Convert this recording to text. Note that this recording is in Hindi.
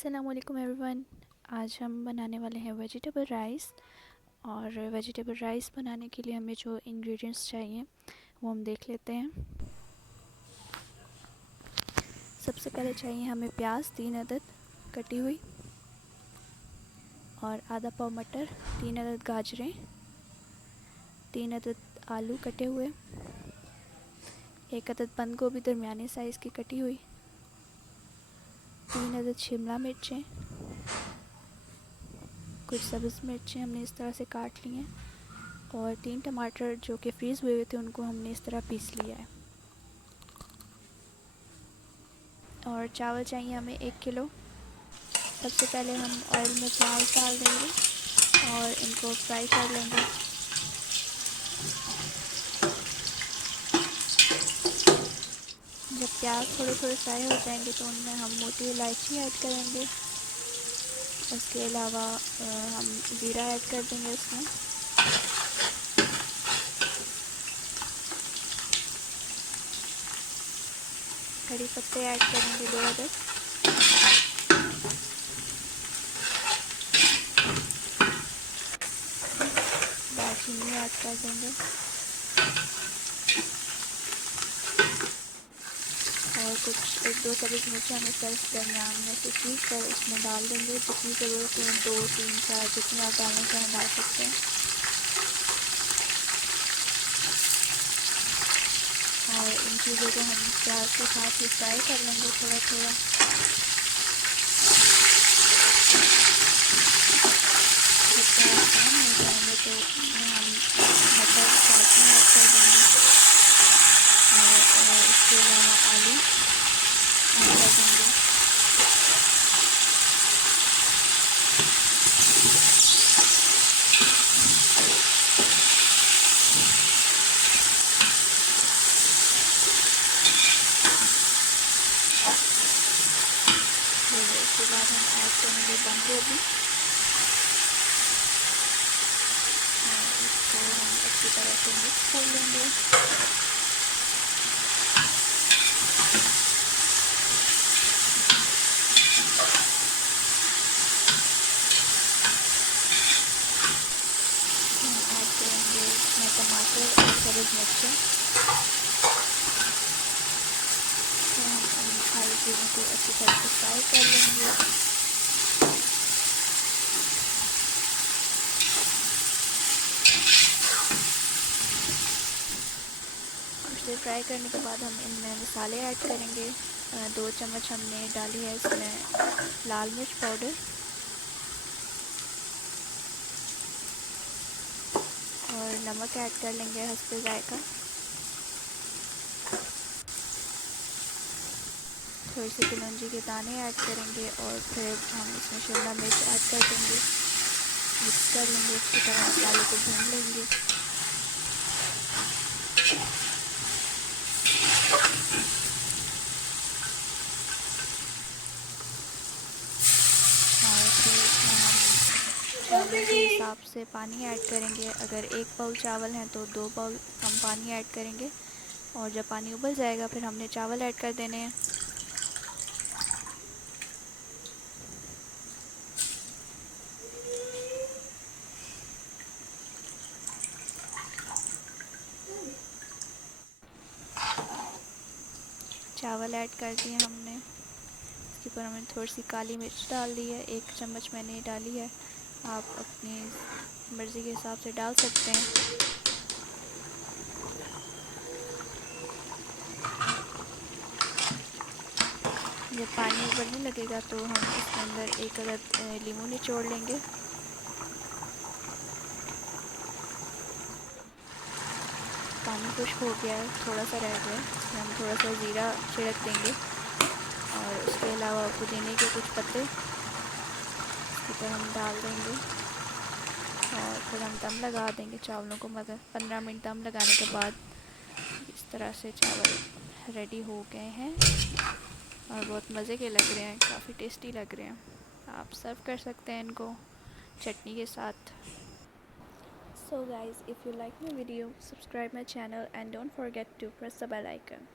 अस्सलामुअलैकुम एवरीवन। आज हम बनाने वाले हैं वेजिटेबल राइस। और वेजिटेबल राइस बनाने के लिए हमें जो इंग्रेडिएंट्स चाहिए वो हम देख लेते हैं। सबसे पहले चाहिए हमें प्याज 3 अदद कटी हुई, और आधा पाव मटर, 3 अदद गाजरें, 3 अदद आलू कटे हुए, 1 अदद बंद गोभी दरमियाने साइज़ की कटी हुई, 3 अदद शिमला मिर्चें, कुछ सब्ज़ मिर्चें हमने इस तरह से काट ली हैं, और 3 टमाटर जो कि फ्रीज़ हुए थे उनको हमने इस तरह पीस लिया है। और चावल चाहिए हमें 1 किलो। सबसे पहले हम ऑयल में प्याज डाल देंगे और इनको फ्राई कर लेंगे। जब प्याज थोड़े थोड़े फ्राई हो जाएंगे तो उनमें हम मोटी इलायची ऐड करेंगे। उसके अलावा हम ज़ीरा ऐड कर देंगे इसमें। कड़ी पत्ते ऐड करेंगे 2 अदद। दालचीनी ऐड कर देंगे और कुछ 1-2 सब्ज़ मिर्चें हम इस तरह दरमियान में से चीर कर उसमें डाल देंगे। जितनी ज़रूरत हो 2, 3, 4 जितनी आप डालना चाहें डाल सकते हैं। और इन चीज़ों को हम प्याज के साथ ही फ्राई कर लेंगे थोड़ा थोड़ा। जब प्याज ब्राउन हो जाएंगे तो इसमें हम मटर साथ में ऐड कर देंगे और इसके अलावा आलू ऐड कर देंगे। उसके बाद हम ऐड करेंगे बंद गोभी और इसको हम अच्छी तरह से मिक्स कर लेंगे। हम ऐड करेंगे इसमें टमाटर और सब्ज़ मिर्चें। तो हम इन सारी चीज़ों को अच्छी तरह से फ्राई कर लेंगे। इसे फ्राई करने के बाद हम इनमें मसाले ऐड करेंगे। 2 चम्मच हमने डाली है इसमें लाल मिर्च पाउडर, और नमक ऐड कर लेंगे हस्बे जायका। थोड़ी सी कलौंजी के दाने ऐड करेंगे और फिर हम इसमें शिमला मिर्च ऐड कर देंगे। मिक्स कर लेंगे अच्छी तरह, मसाले को भून लेंगे। और फिर इसमें हम चावल के हिसाब से पानी ऐड करेंगे। अगर 1 बाउल चावल हैं तो 2 बाउल हम पानी ऐड करेंगे, और जब पानी उबल जाएगा फिर हमने चावल ऐड कर देने हैं। चावल ऐड कर दिए हमने। इसके ऊपर हमने थोड़ी सी काली मिर्च डाल दी है, 1 चम्मच मैंने डाली है। आप अपनी मर्ज़ी के हिसाब से डाल सकते हैं। जब पानी उबलने लगेगा तो हम इसके अंदर 1 अदद लीमू निचोड़ लेंगे। पानी खुश्क हो गया है, थोड़ा सा रह गया है, इसमें हम थोड़ा सा ज़ीरा छिड़क देंगे और उसके अलावा पुदीने के कुछ पत्ते इसके ऊपर हम डाल देंगे। और फिर हम दम लगा देंगे चावलों को। मगर 15 मिनट दम लगाने के बाद इस तरह से चावल रेडी हो गए हैं और बहुत मज़े के लग रहे हैं, काफ़ी टेस्टी लग रहे हैं। आप सर्व कर सकते हैं इनको चटनी के साथ। So guys, if you like my video, subscribe my channel and don't forget to press the bell icon.